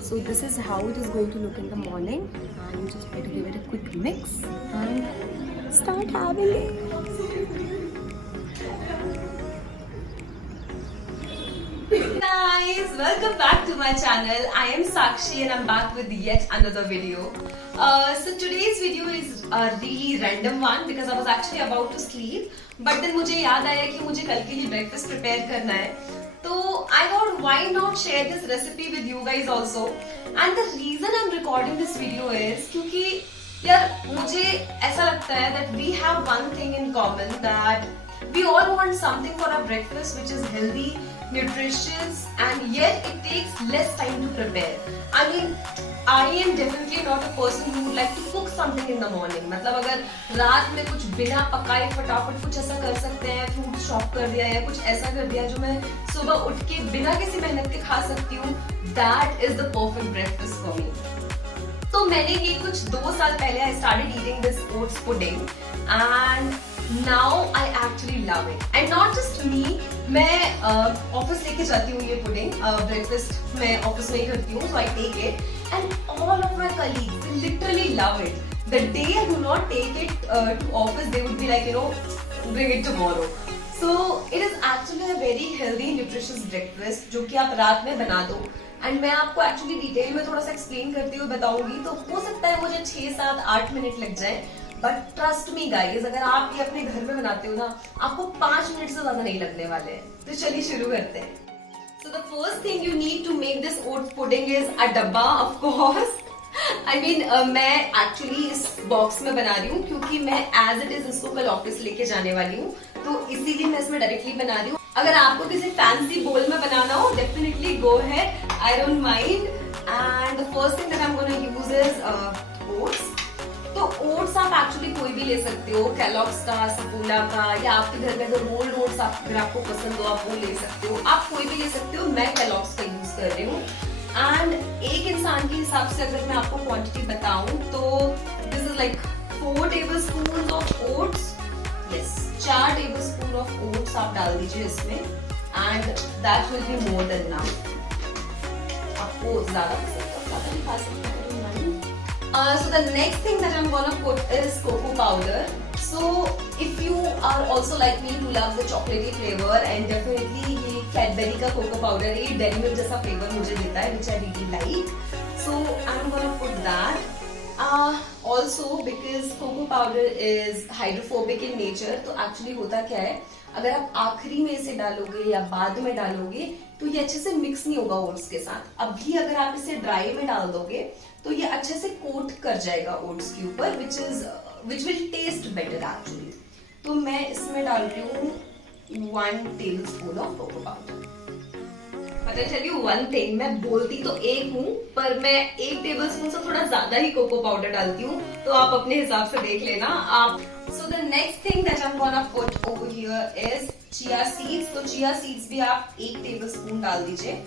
So this is how it is going to look in the morning. I'm just going to give it a quick mix and start having it. Guys, welcome back to my channel. I am Sakshi and I'm back with yet another video. So today's video is a really random one because I was actually about to sleep, but then मुझे याद आया कि मुझे कल के लिए breakfast prepare करना है. तो I thought why not share this recipe with you guys also. And the reason I'm recording this video is क्योंकि यार मुझे ऐसा लगता है that we have one thing in common, that we all want something for our breakfast which is healthy, nutritious, and yet it takes less time to prepare. I mean, I am definitely not a person who would like to cook something in the morning. मतलब अगर रात में कुछ बिना पकाए फटाफट कुछ ऐसा कर सकते हैं, फ्रूट चॉप कर दिया या कुछ ऐसा कर दिया जो मैं सुबह उठ के बिना किसी मेहनत के खा सकती हूँ, that is the perfect breakfast for me. तो मैंने ये कुछ 2 साल पहले I started eating this oats pudding and now I actually love it. And not just me, मैं ऑफिस लेके जाती हूँ ये पुडिंग, ब्रेकफास्ट मैं ऑफिस में ही करती हूँ, so I take it and all of my colleagues they literally love it. The day I do not take it to office, they would be like, you know, bring it tomorrow. So it is actually a very healthy, nutritious breakfast जो कि आप रात में बना दो. And मैं आपको actually detail में थोड़ा सा एक्सप्लेन करते हुए बताऊंगी, तो हो सकता है मुझे 6, 7, 8 मिनट लग जाए, बट ट्रस्ट मी गाइस, अगर आप ये अपने घर में बनाते हो ना, आपको 5 मिनट से ज्यादा नहीं लगने वाले हैं. तो चलिए शुरू करते हैं. So the first thing you need to make this oats pudding is a डब्बा, ऑफ कोर्स. आई मीन मैं एक्चुअली इस बॉक्स में बना रही हूँ क्योंकि मैं एज इट इज इसको कल ऑफिस लेके जाने वाली हूँ, तो इसीलिए मैं इसमें डायरेक्टली बना रही हूँ. अगर आपको किसी फैंसी बोल में बनाना हो, definitely go ahead, I don't mind. And the first thing that I am gonna use is oats. तो ओट्स आप एक्चुअली कोई भी ले सकते हो, कैलॉग्स का, सफोला का, या आपके घर में अगर रोल्ड ओट्स अगर आपको पसंद हो आप वो ले सकते हो. आप कोई भी ले सकते हो, मैं कैलॉग्स का यूज कर रही हूँ. एंड एक इंसान के हिसाब से अगर मैं आपको क्वांटिटी बताऊं तो this is like 4 tablespoon of oats. Yes, 4 tablespoon of oats आप डाल दीजिए इसमें and that will be more than enough. आपको ज्यादा नहीं खा सकते. So the next thing that I'm gonna put is cocoa powder. So if you are also like me who loves the chocolatey flavor, and definitely ये Cadbury का cocoa powder ये dairy milk जैसा flavor मुझे देता है, which I really like. So I'm gonna put that. Also because cocoa powder is hydrophobic in nature, तो actually होता क्या है, अगर आप आखिरी में इसे डालोगे या बाद में डालोगे तो ये अच्छे से मिक्स नहीं होगा ओट्स के साथ. अभी अगर आप इसे ड्राई में डाल दोगे तो ये अच्छे से कोट कर जाएगा ओट्स के ऊपर, which will taste better actually. तो मैं इसमें डाल रही हूँ 1 tablespoon of cocoa powder. But I'll tell you one thing, मैं बोलती तो एक हूँ पर मैं 1 टेबलस्पून से थोड़ा ज्यादा ही कोको पाउडर डालती हूँ, तो आप अपने हिसाब से देख लेना आप. So the next thing that I'm gonna put over here is chia seeds. तो chia seeds भी आप 1 टेबलस्पून डाल दीजिए.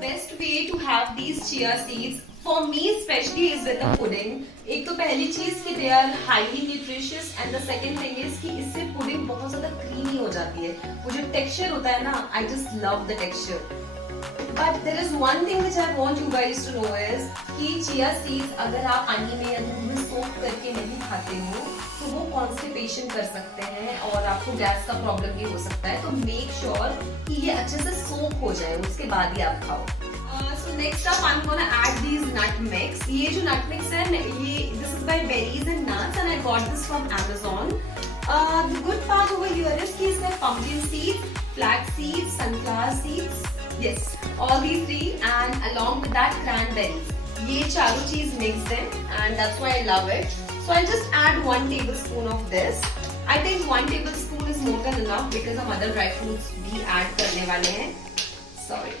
Best way to have these chia seeds for me especially is with the pudding. एक तो पहली चीज कि they are highly nutritious and the second thing is कि इससे pudding बहुत ज्यादा creamy हो जाती है. वो जो texture होता है ना, I just love the texture. But there is one thing which I want you guys to know is कि chia seeds अगर आप पानी में या दूध में soak करके नहीं खाते हो तो वो constipation कर सकते हैं और आपको गैस का प्रॉब्लम भी हो सकता है. तो make sure कि ये अच्छे से soak हो जाए, उसके बाद ही आप खाओ. So next up I'm gonna add these nut mix. ये जो nut mix है ये this is by Berries and Nuts and I got this from Amazon. The good part over here is कि इसमें pumpkin seeds, flax seeds, sunflower seeds, yes, all these 3 and along with that cranberries. ये चारों चीज mixed है and that's why I love it. So I'll just add 1 tablespoon of this. I think 1 tablespoon is more than enough because हम other dry fruits भी add करने वाले हैं. Sorry.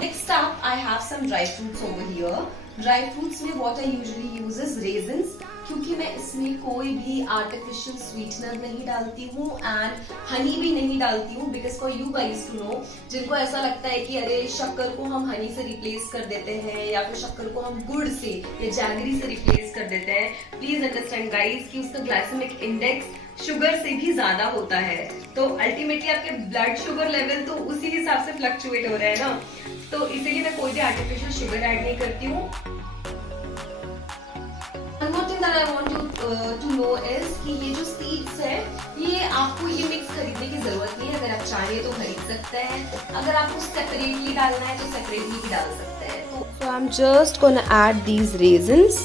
Next up, I have some dry fruits over here. Dry fruits में what I usually use is raisins, क्योंकि मैं इसमें कोई भी artificial sweetener नहीं डालती हूँ and honey भी नहीं डालती हूँ because for you guys to know, जिनको ऐसा लगता है कि अरे शक्कर को हम honey से replace कर देते हैं या फिर शक्कर को हम गुड़ से या जैगरी से replace कर देते हैं, please understand guys कि उसका glycemic index शुगर से भी ज्यादा होता है, तो अल्टीमेटली आपके ब्लड शुगर लेवल तो उसी हिसाब से फ्लक्चुएट हो रहा है ना, तो इसीलिए मैं कोई भी आर्टिफिशियल शुगर ऐड नहीं करती हूँ। One more thing that I want you to know is कि ये जो सीड्स है, ये आपको ये मिक्स खरीदने की जरूरत नहीं है। अगर आप चाहें तो खरीद सकते हैं, अगर आपको सेपरेटली डालना है तो सेपरेटली भी डाल सकते हैं। So I'm just gonna add these raisins,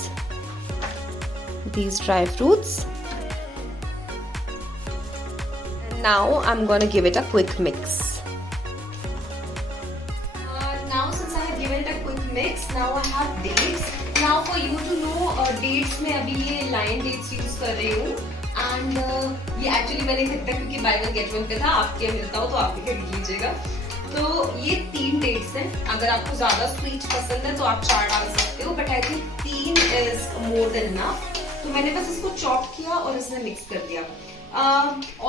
these dry fruits. And now I'm gonna give it a quick mix. Now since I have given it a quick mix, now I have dates. Now for you to know, dates में अभी ये lion dates use कर रही हूँ, and ये actually मैंने खरीदा क्योंकि buy one get one पे था, आपके मिलता हो तो आप भी खरीद लीजिएगा। तो ये 3 डेट्स हैं, अगर आपको ज्यादा स्वीट पसंद है तो आप 4 डाल सकते हो, but I think 3 is more than enough. तो मैंने बस इसको चॉप किया और इसमें मिक्स कर दिया।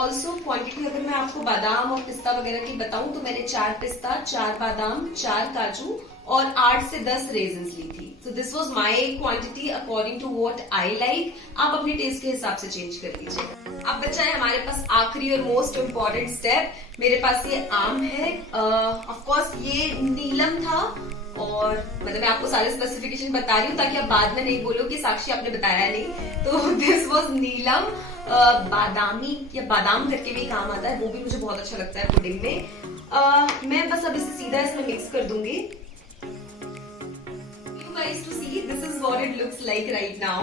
ऑल्सो क्वांटिटी अगर मैं आपको बादाम और पिस्ता वगैरह की बताऊं तो मैंने 4 पिस्ता, 4 बादाम, 4 काजू और 8 से 10 रेजन्स ली थी। तो this was my quantity according to what I like. आप अपने टेस्ट के हिसाब से चेंज कर लीजिएगा। अब बचा है हमारे पास आखिरी और मोस्ट इम्पोर्टेंट स्टेप। मेरे पास ये आम है, ऑफ कोर्स ये नीलम था, और मतलब मैं आपको सारे स्पेसिफिकेशन बता रही हूँ ताकि आप बाद में नहीं बोलो कि साक्षी आपने बताया नहीं। तो दिस वॉज नीलम, बादामी या बादाम करके भी काम आता है, वो भी मुझे बहुत अच्छा लगता है पुडिंग में। मैं बस अब इसे सीधा इसमें मिक्स कर दूंगी। Guys to see, this is what it looks like right now.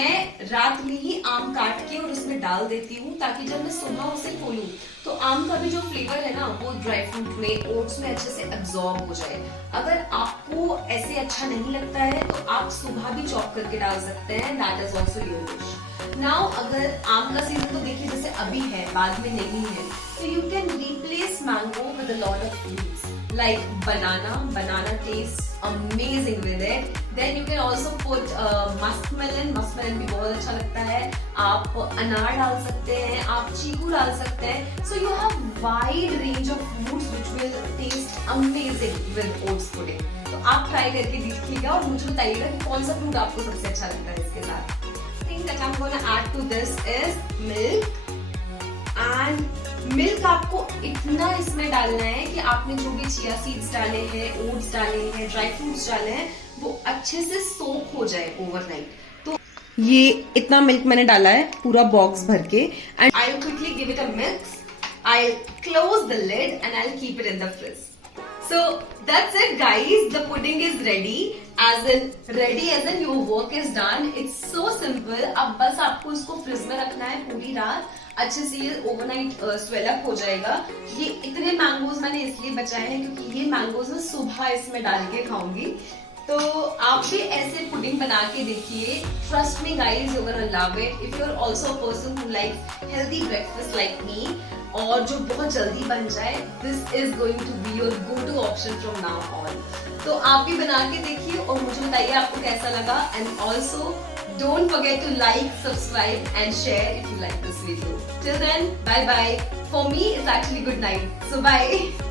मैं रात में ही आम काट के और उसमें डाल देती हूँ ताकि जब मैं सुबह उसे खोलूं तो आम का भी जो फ्लेवर है ना वो ड्राई फ्रूट में, ओट्स में अच्छे से एब्जॉर्ब हो जाए। अगर आपको ऐसे अच्छा नहीं लगता है तो आप सुबह भी चॉप करके डाल सकते हैं, that is also your wish. Now अगर आम का सीजन तो देखिए जैसे अभी है, बाद में नहीं है, तो you can replace mango with a lot of fruits like banana tastes amazing with it. Then you can also put muskmelon भी बहुत अच्छा लगता है, आप अनार डाल सकते हैं, आप चीकू डाल सकते हैं। So you have wide range of fruits which will taste amazing with oats pudding. तो आप ट्राई करके देखिएगा और मुझे बताइएगा कि कौन सा फ्रूट आपको सबसे अच्छा लगता है इसके साथ। Thing that I'm gonna add to this is milk, and milk आपको इतना इसमें डालना है कि आपने जो भी चिया सीड्स डाले हैं, ओट्स डाले हैं, ड्राई फ्रूट्स डाले हैं, वो अच्छे से सोक हो जाए ओवरनाइट। तो ये इतना मिल्क मैंने डाला है पूरा बॉक्स भर के, and I will quickly give it a mix. I close the lid and I will keep it in the fridge. So that's it guys, the pudding is ready as in your work is done. It's so simple. अब बस आपको इसको fridge में रखना है पूरी रात, अच्छे से ये ओवरनाइट स्वेल अप हो जाएगा। ये इतने मैंगोज मैंने इसलिए बचाए हैं क्योंकि ये मैंगोज मैं सुबह इसमें डाल के खाऊंगी। तो आप भी ऐसे पुडिंग बना के देखिए, trust me guys, you gonna love it. If you are also a person who likes healthy breakfast like me और जो बहुत जल्दी बन जाए, this is going to be your go to option from now on. तो आप भी बना के देखिए और मुझे बताइए आपको कैसा लगा, and also don't forget to like, subscribe and share if you like this video. Till then, bye bye. For me, it's actually good night. So bye.